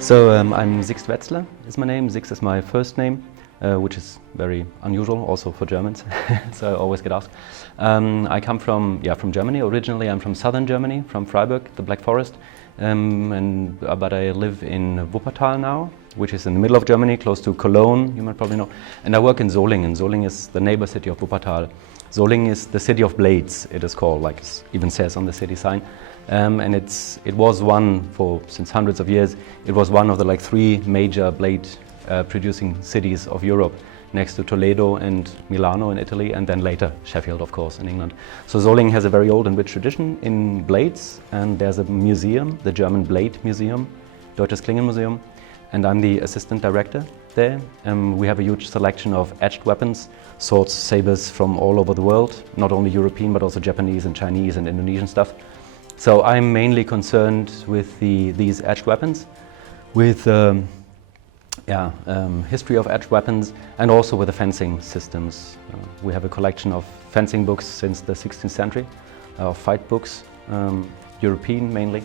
I'm Sixt Wetzler is my name. Sixt is my first name, which is very unusual also for Germans, so I always get asked. I come from Germany. Originally I'm from southern Germany, from Freiburg, the Black Forest, but I live in Wuppertal now, which is in the middle of Germany, close to Cologne, you might probably know. And I work in Solingen, and Solingen is the neighbor city of Wuppertal. Solingen is the city of blades, it is called, like it even says on the city sign. And it was since hundreds of years, it was one of the three major blade producing cities of Europe, next to Toledo and Milano in Italy, and then later Sheffield, of course, in England. So Solingen has a very old and rich tradition in blades, and there's a museum, the German Blade Museum, Deutsches Klingenmuseum, and I'm the assistant director there. We have a huge selection of etched weapons, swords, sabers from all over the world, not only European but also Japanese and Chinese and Indonesian stuff. So I'm mainly concerned with these etched weapons, with history of etched weapons, and also with the fencing systems. We have a collection of fencing books since the 16th century, fight books, European mainly,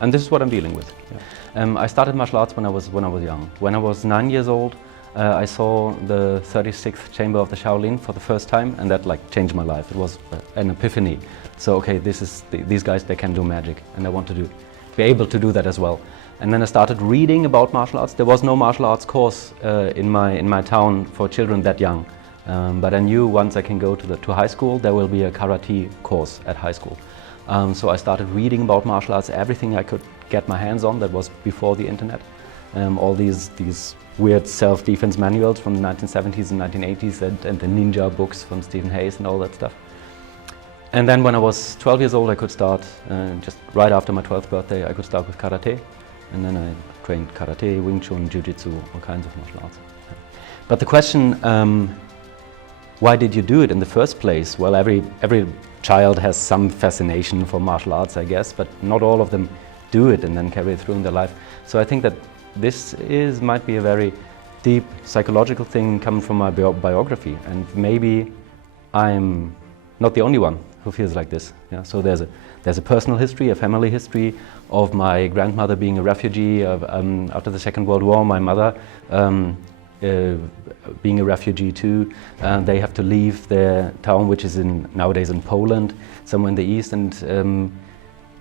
and this is what I'm dealing with. Yeah. I started martial arts when I was young. When I was 9 years old, I saw the 36th chamber of the Shaolin for the first time, and that changed my life. It was an epiphany. So okay, these guys, they can do magic, and I want to be able to do that as well. And then I started reading about martial arts. There was no martial arts course in my town for children that young, but I knew once I can go to high school, there will be a karate course at high school. So I started reading about martial arts, everything I could get my hands on. That was before the internet. All these weird self-defense manuals from the 1970s and 1980s, and the ninja books from Stephen Hayes and all that stuff. And then when I was 12 years old, I could start, just right after my 12th birthday, I could start with karate. And then I trained karate, Wing Chun, Jiu-Jitsu, all kinds of martial arts. But the question, why did you do it in the first place? Well, every child has some fascination for martial arts, I guess, but not all of them do it and then carry it through in their life. So I think that this might be a very deep psychological thing coming from my biography, and maybe I'm not the only one who feels like this. Yeah? So there's a personal history, a family history of my grandmother being a refugee after the Second World War, my mother being a refugee too. They have to leave their town, which is nowadays in Poland, somewhere in the east, and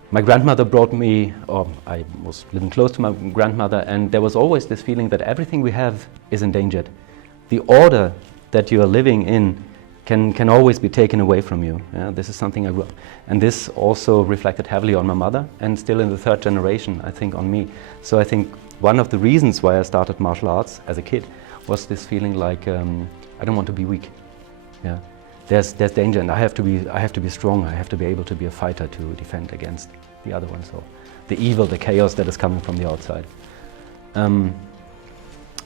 my grandmother brought me, or I was living close to my grandmother, and there was always this feeling that everything we have is endangered. The order that you are living in can always be taken away from you. Yeah, this is something I grew up. And this also reflected heavily on my mother, and still in the third generation, I think, on me. So I think one of the reasons why I started martial arts as a kid was this feeling like I don't want to be weak. Yeah. There's danger, and I have to be strong. I have to be able to be a fighter to defend against the other one. So the evil, the chaos that is coming from the outside.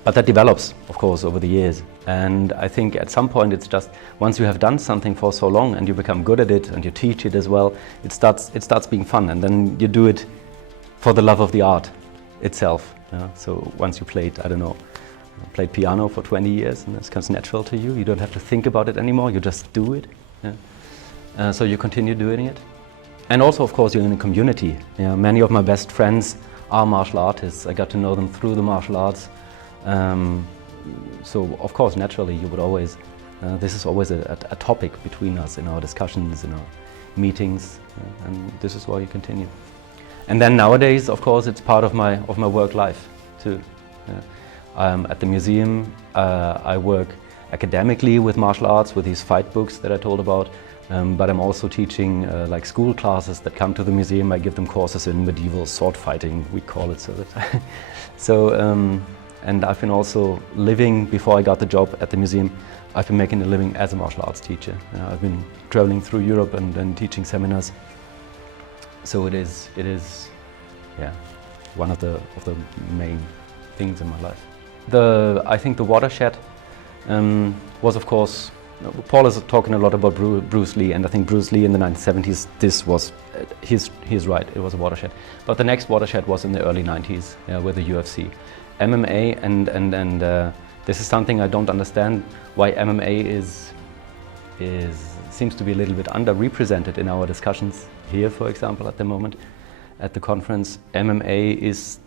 But that develops, of course, over the years. And I think at some point it's just, once you have done something for so long and you become good at it and you teach it as well, it starts being fun, and then you do it for the love of the art itself. Yeah? So once you played piano for 20 years, and this comes natural to you. You don't have to think about it anymore, you just do it. Yeah? So you continue doing it. And also, of course, you're in a community. Yeah? Many of my best friends are martial artists. I got to know them through the martial arts. So, of course, naturally, you would always, this is always a topic between us in our discussions, in our meetings, and this is why you continue. And then nowadays, of course, it's part of my work life too. At the museum, I work academically with martial arts, with these fight books that I told about, but I'm also teaching school classes that come to the museum. I give them courses in medieval sword fighting, we call it. And I've been also living, before I got the job at the museum, I've been making a living as a martial arts teacher. I've been traveling through Europe and teaching seminars. So it is, one of the main things in my life. I think the watershed was, of course, Paul is talking a lot about Bruce Lee, and I think Bruce Lee in the 1970s, this was, he's right, it was a watershed. But the next watershed was in the early 90s with the UFC. MMA, and this is something I don't understand, why MMA seems to be a little bit underrepresented in our discussions here, for example, at the moment, at the conference. MMA is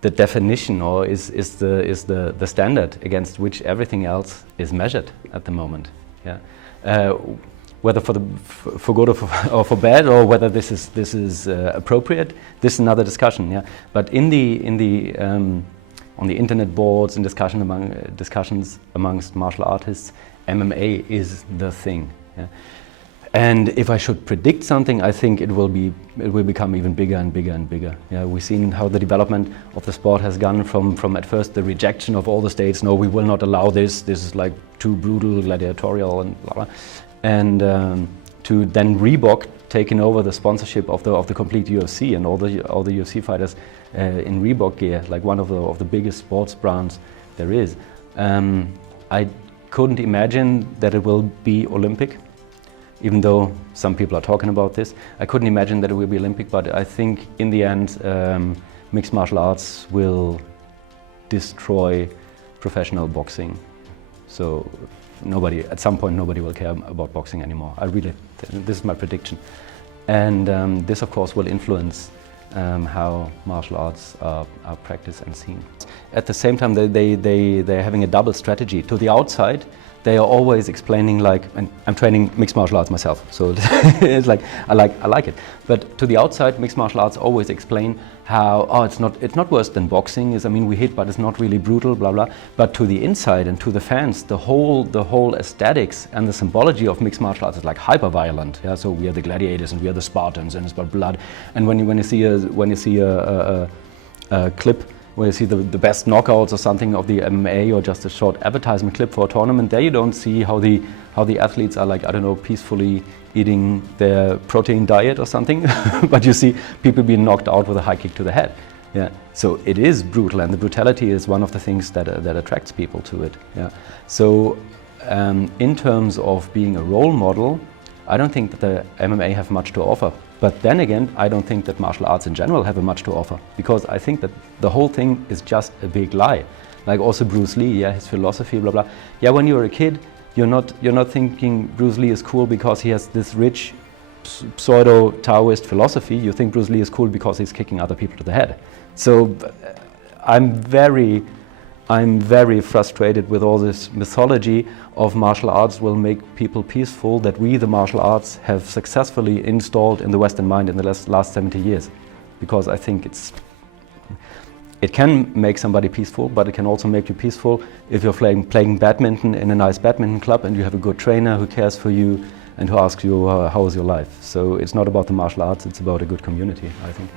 the definition, or is the standard against which everything else is measured at the moment. Yeah, whether for good or for bad, or whether this is appropriate, this is another discussion. Yeah, but on the internet boards and discussions amongst martial artists, MMA is the thing. Yeah? And if I should predict something, I think it will become even bigger and bigger and bigger. Yeah, we've seen how the development of the sport has gone from at first the rejection of all the states. No, we will not allow this. This is like too brutal, gladiatorial, and blah blah. And to then Reebok taking over the sponsorship of the complete UFC, and all the UFC fighters in Reebok gear, like one of the biggest sports brands there is. I couldn't imagine that it will be Olympic. Even though some people are talking about this, I couldn't imagine that it will be Olympic, but I think in the end mixed martial arts will destroy professional boxing. So at some point nobody will care about boxing anymore. This is my prediction. And this of course will influence how martial arts are practiced and seen. At the same time, they're having a double strategy. To the outside, they are always explaining, like, and I'm training mixed martial arts myself, so it's like I like it. But to the outside, mixed martial arts always explain how it's not worse than boxing. I mean, we hit, but it's not really brutal, blah blah. But to the inside and to the fans, the whole aesthetics and the symbology of mixed martial arts is like hyper violent. Yeah, so we are the gladiators and we are the Spartans, and it's about blood. And when you see a clip where you see the best knockouts or something of the MMA, or just a short advertisement clip for a tournament, there you don't see how the athletes are, like, I don't know, peacefully eating their protein diet or something, but you see people being knocked out with a high kick to the head. Yeah, so it is brutal, and the brutality is one of the things that attracts people to it. Yeah, so in terms of being a role model, I don't think that the MMA have much to offer. But then again, I don't think that martial arts in general have much to offer, because I think that the whole thing is just a big lie. Like also Bruce Lee, yeah, his philosophy, blah blah. Yeah, when you're a kid, you're not thinking Bruce Lee is cool because he has this rich pseudo Taoist philosophy. You think Bruce Lee is cool because he's kicking other people to the head. So I'm very frustrated with all this mythology of martial arts will make people peaceful that we, the martial arts, have successfully installed in the Western mind in the last 70 years. Because I think it can make somebody peaceful, but it can also make you peaceful if you're playing badminton in a nice badminton club and you have a good trainer who cares for you and who asks you how is your life. So it's not about the martial arts, it's about a good community, I think.